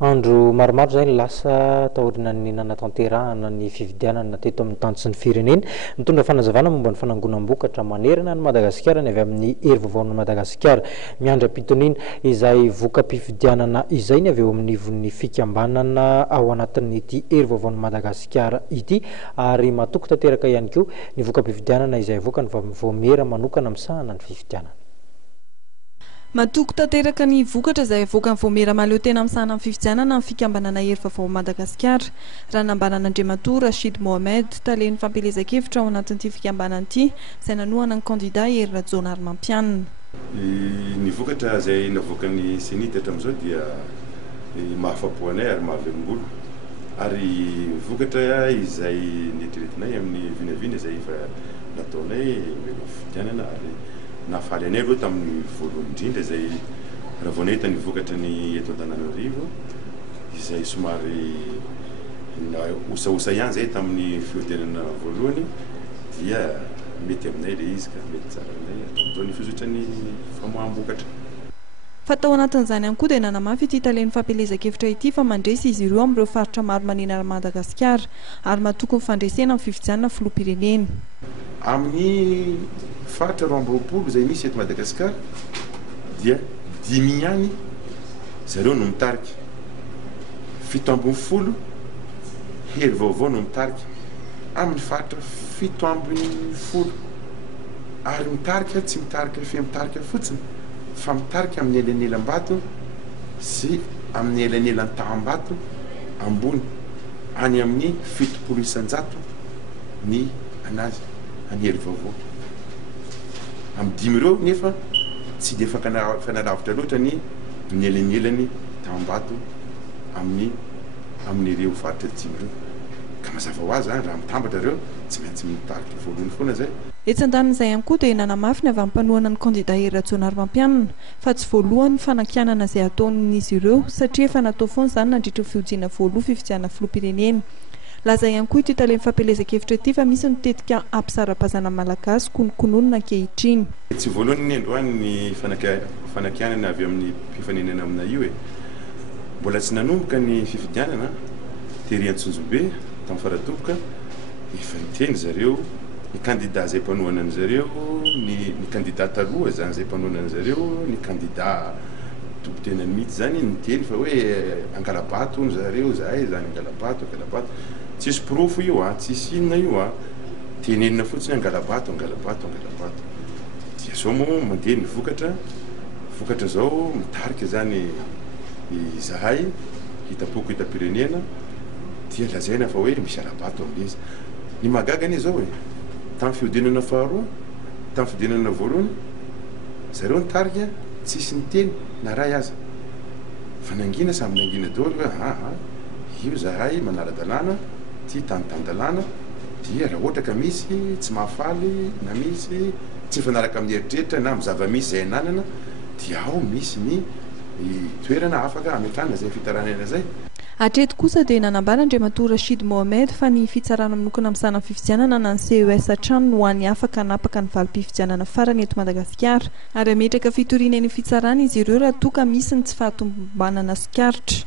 Andro maromaro zay lasa taorina ny nanatanterahana ny fividianana teto amin'ny tany sy ny firenena mitondra fanazavana momba ny fanangonam-bokatra manerana ny Madagasikara ny avy amin'ny hery vaovaon'ny Madagasikara miandra-pitonina izay voka-pifidianana izay ny avy eo amin'ny nivon'ny fikambanana ao anatin'ity hery vaovaon'ny Madagasikara ity ary matoko tanteraka ihany koa ny voka-pifidianana izay avoaka ny voamera manokana amin'sahana ny fifidianana. Matoko tanteraka ny vokatra izay avoaka ny voamera maleo tena amin'sahana ny fifidianana ny fikambanana hery vaovao Madagasikara raha nambanan'Andriamatora Rachid Mohamed taleny fampelezan-kevitra ao anatin'ity fikambanana ity izay nanohana ny kandida hery Rajona Armampianina. Ny vokatra izay navoakan'ny senita hatramin'izao dia mahafapo anay ary mahavelom-bolo ary vokatra izay neritreretinay amin'ny vinavina izay efa nataonay melo fifidianana ary nafaly anay aloha tamin'ny voalohany indrindra izay raha vao nahita ny vokatra ny eto Antananarivo izay somary osaosa ihany zay tamin'ny fifidianana voalohany dia mety aminay ilay izy ka mety tsara aminay hatram'izao ny fizotrany famoaham-bokatra. Fatao anatin'izany ihany koa dia nanamafy ity taleny fampelezan-kevitra ity fa mandresy izy ireo amin'ireo faritra maro manena Madagasikara ary matoko ny fandresena amin'ny fifidianana filoham-pirenena. Amin'ny faritra roa amby roapolo izay misy eto Madagasikara dia 5 ihany zareo no mitarika, 70 hery vaovao no mitarika amin'ny faritra 70 ary mitarika tsy mitarika fe mitarika fotsiny fa mitarika amin'ny elanelam-bato sy amin'ny elanelan'ny taham-bato ambony any amin'ny 700 ny anazy any hery vaovao amin'ny 5 ireo nefa tsy dia fanalavitra loatra ny elanelan'ny taham-bato amin'ireo faritra 5 ireo ka mazava ho azy raha mitambatra ireo tsy maintsy mitarika voalohany foana zay. Etsy andanin'izay ihany koa dia nanamafy ny avy amin'ny mpanohana ny kandida hery Rajona Armampianina fa tsy voalohany fanakianana izay ataon'izy ireo satria efa natao foana izany nandritra ny fihojiana voaloha fifidianana filoham-pirenena. Laza ihany koa ity taleny fampelezan-kevitra ity fa misy nitetika ampisara-bazana malagasy konokononona ankehitriny. Tsy voalohany ny androany ny fanakianana avy amin'ny mpifanenana amina io mbola tsy nanomboka ny fifidianana tery Antsonjobe tamin'ny faratomboka efa niteny zareo ny kandida zay mpanohana an zareo ny kandida taloha zany zay mpanohana an zareo ny kandida tompotena mihitsy zany niteny fa hoe angalabato ny zareo zahay zany angalabato tsisy pirofo io tsisy inona io tenenina fotsiny angalabato dia zao moa mandeha ny vokatra zao mitarika zany zahay hitapoko hitam-pirenena dia lazaina fa hoe misy arabato amin'izy ny mahagagany zao tamin'ny fihodinana faharoa tamin'ny fihodinana voalohany zareo nitarika tsisy niteny na ray aza fa nangina samy nangina daholo hoe io zahay manara-dalàna ty tany-tany-dalàna dia raha ohatra ka misy tsy mahafaly na misy tsy mifanaraka amin'ny eritreritra na amin'ny zava-misy zay ananana dia ao misy ny toerana afaka ametrahana zay fitaranana zay. Hatreto kosa dia nanambara Andriamatora Rachid Mohamed fa ny fitsarana manokana amin'sahana ny fifidianana na ny CES hatrany no any afaka hanapaka ny valim-pifidianana farany eto Madagasikara ary ametraka fitoriana ny fitsarana izy ireo raha toa ka misy ny tsy fahatombanana sikaritra.